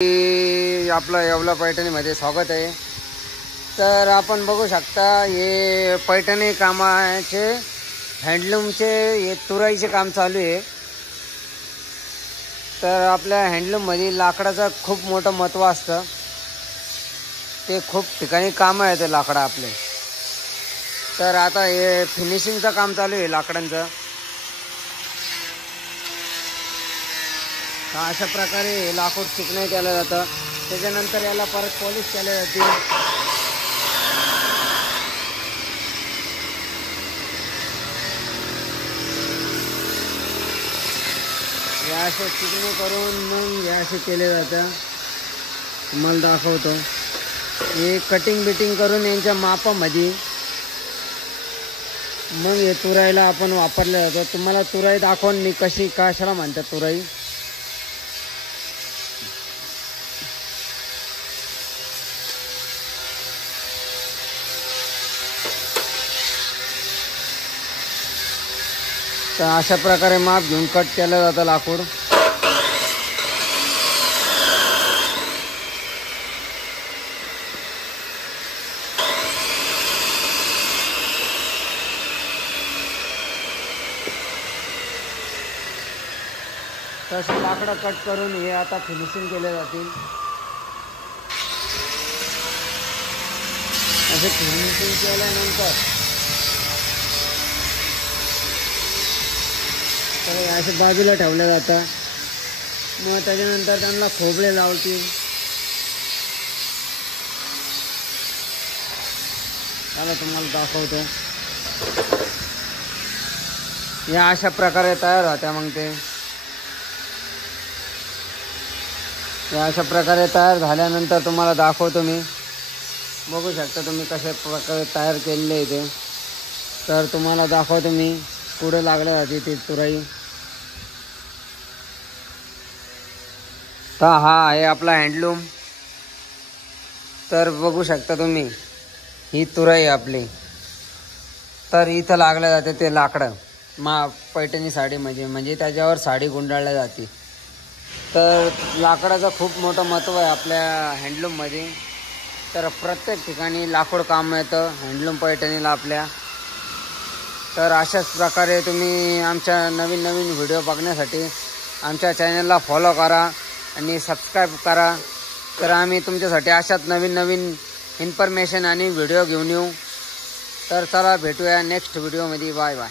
आपलं येवला पैठणीमध्ये स्वागत आहे। तर आपण बघू शकता हे पैठणी कामाचे हँडलूमचे हे तुराईचे काम चालू आहे। तर आपल्या हँडलूममध्ये लाकडाचं खूप मोठं महत्त्व असतं, ते खूप ठिकाणी काम आहे ते लाकडं आपले। तर आता हे फिनिशिंगचं काम चालू आहे लाकडांचं। अशा प्रकारे लाकूड चिकणे केलं जातं, त्याच्यानंतर याला परत पॉलिश केले जाते। हे असे चिकणे करून मग हे असे केले जातं। तुम्हाला दाखवतो हे कटिंग बिटिंग करून यांच्या मापामध्ये मग हे तुराईला आपण वापरलं जातं। तुम्हाला तुराई दाखवून मी कशी कशाला म्हणतात तुराई। तर अशा प्रकारे माप घेऊन कट केलं जातं लाकूड। तसे लाकडं कट करून हे आता फिनिशिंग केले जातील। असे फिनिशिंग केल्यानंतर तर असे बाजूला ठेवलं जातं। मग त्याच्यानंतर त्यांना खोबळे लावतील। त्याला तुम्हाला दाखवतो या अशा प्रकारे तयार होत्या। मग ते या अशा प्रकारे तयार झाल्यानंतर तुम्हाला दाखवतो मी। बघू शकता तुम्ही कशा प्रकारे तयार केलेले आहे ते। तर तुम्हाला दाखवतो मी पुढे लागले जाते ती तुराई। तर हा आहे आपला हँडलूम। तर बघू शकता तुम्ही ही तुराई आपली। तर इथं लागलं जाते ते लाकडं पैठणी साडी म्हणजे त्याच्यावर साडी गुंडाळली जाते। तर लाकडाचं खूप मोठं महत्त्व आहे आपल्या हँडलूममध्ये। तर प्रत्येक ठिकाणी लाकूड काम येतं हँडलूम पैठणीला आपल्या। तर अशाच प्रकारे तुम्ही आमच्या नवीन नवीन व्हिडिओ बघण्यासाठी आमच्या चॅनलला फॉलो करा आणि सबस्क्राईब करा। तर आम्ही तुमच्यासाठी अशाच नवीन नवीन इन्फॉर्मेशन आणि व्हिडिओ घेऊन येऊ। तर चला भेटूया नेक्स्ट व्हिडिओमध्ये। Bye bye.